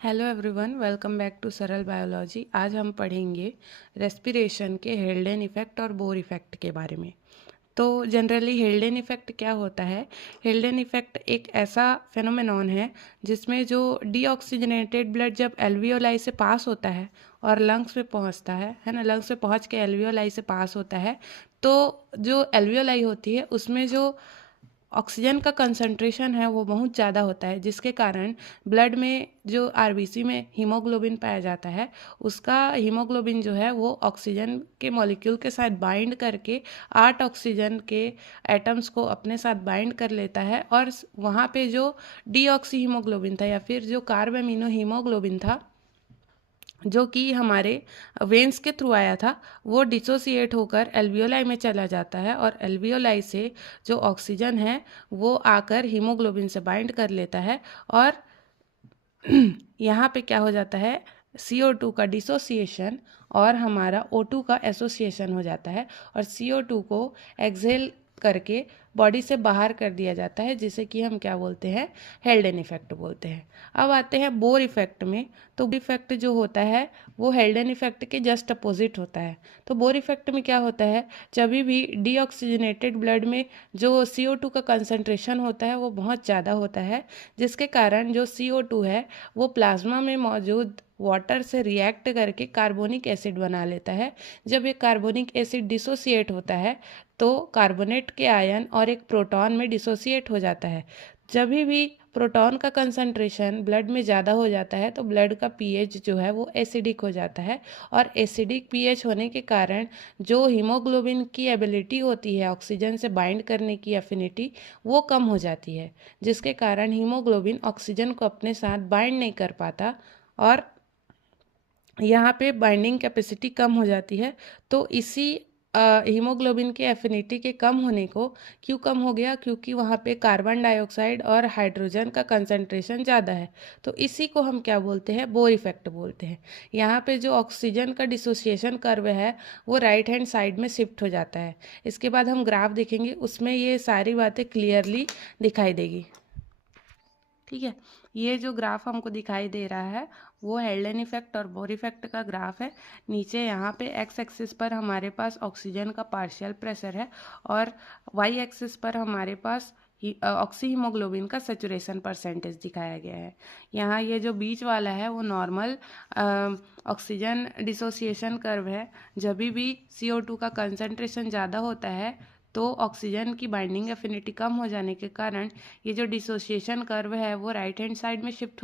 Hello everyone, welcome back to Saral Biology. आज हम पढ़ेंगे रेस्पिरेशन के हेल्डेन इफ़ेक्ट और बोर इफ़ेक्ट के बारे में। तो जनरली हेल्डेन इफ़ेक्ट क्या होता है? हेल्डेन इफ़ेक्ट एक ऐसा फेनोमेनॉन है जिसमें जो डीऑक्सीजनेटेड ब्लड जब एल्वियोलाई से पास होता है और लंग्स में पहुंचता है ना, लंग्स में पहुंच के एल्वियोलाई से पास होता है, तो जो एल्वियोलाई होती है उसमें जो ऑक्सीजन का कंसंट्रेशन है वो बहुत ज़्यादा होता है, जिसके कारण ब्लड में जो आरबीसी में हीमोग्लोबिन पाया जाता है, उसका हीमोग्लोबिन जो है वो ऑक्सीजन के मॉलिक्यूल के साथ बाइंड करके 8 ऑक्सीजन के एटम्स को अपने साथ बाइंड कर लेता है और वहाँ पे जो डीऑक्सी हीमोग्लोबिन था या फिर जो कार्बामिनो हीमोग्लोबिन था जो कि हमारे वेन्स के थ्रू आया था, वो डिसोसिएट होकर एल्वियोलाई में चला जाता है और एल्वियोलाई से जो ऑक्सीजन है वो आकर हीमोग्लोबिन से बाइंड कर लेता है और यहाँ पे क्या हो जाता है, CO2 का डिसोसिएशन और हमारा O2 का एसोसिएशन हो जाता है और CO2 को एक्सहेल करके बॉडी से बाहर कर दिया जाता है, जिसे कि हम क्या बोलते हैं, हेल्डेन इफेक्ट बोलते हैं। अब आते हैं बोर इफेक्ट में। तो बोर इफेक्ट जो होता है वो हेल्डेन इफेक्ट के जस्ट अपोजिट होता है। तो बोर इफेक्ट में क्या होता है, जब भी डीऑक्सीजनेटेड ब्लड में जो CO2 का कंसंट्रेशन होता है वो बहुत ज़्यादा होता है, जिसके कारण जो CO2 है वो प्लाज्मा में मौजूद वाटर से रिएक्ट करके कार्बोनिक एसिड बना लेता है। जब ये कार्बोनिक एसिड डिसोसिएट होता है तो कार्बोनेट के आयन और एक प्रोटॉन में डिसोसिएट हो जाता है। जब भी प्रोटॉन का कंसंट्रेशन ब्लड में ज़्यादा हो जाता है तो ब्लड का पीएच जो है वो एसिडिक हो जाता है और एसिडिक पीएच होने के कारण जो हीमोग्लोबिन की एबिलिटी होती है ऑक्सीजन से बाइंड करने की एफिनिटी, वो कम हो जाती है, जिसके कारण हीमोग्लोबिन ऑक्सीजन को अपने साथ बाइंड नहीं कर पाता और यहाँ पे बाइंडिंग कैपेसिटी कम हो जाती है। तो इसी हीमोग्लोबिन के एफिनिटी के कम होने को क्यों कम हो गया, क्योंकि वहाँ पे कार्बन डाइऑक्साइड और हाइड्रोजन का कंसंट्रेशन ज़्यादा है। तो इसी को हम क्या बोलते हैं, बोर इफेक्ट बोलते हैं। यहाँ पे जो ऑक्सीजन का डिसोसिएशन कर्व है वो राइट हैंड साइड में शिफ्ट हो जाता है। इसके बाद हम ग्राफ देखेंगे, उसमें ये सारी बातें क्लियरली दिखाई देगी। ठीक है, ये जो ग्राफ हमको दिखाई दे रहा है वो हेल्डेन इफेक्ट और बोर इफेक्ट का ग्राफ है। नीचे यहाँ पे एक्स एक्सिस पर हमारे पास ऑक्सीजन का पार्शियल प्रेशर है और वाई एक्सिस पर हमारे पास ऑक्सी हीमोग्लोबिन का सेचुरेशन परसेंटेज दिखाया गया है। यहाँ ये जो बीच वाला है वो नॉर्मल ऑक्सीजन डिसोसिएशन कर्व है। जब भी CO2 का कंसंट्रेशन ज़्यादा होता है तो ऑक्सीजन की बाइंडिंग एफिनिटी कम हो जाने के कारण ये जो डिसोसिएशन कर्व है वो राइट हैंड साइड में शिफ्ट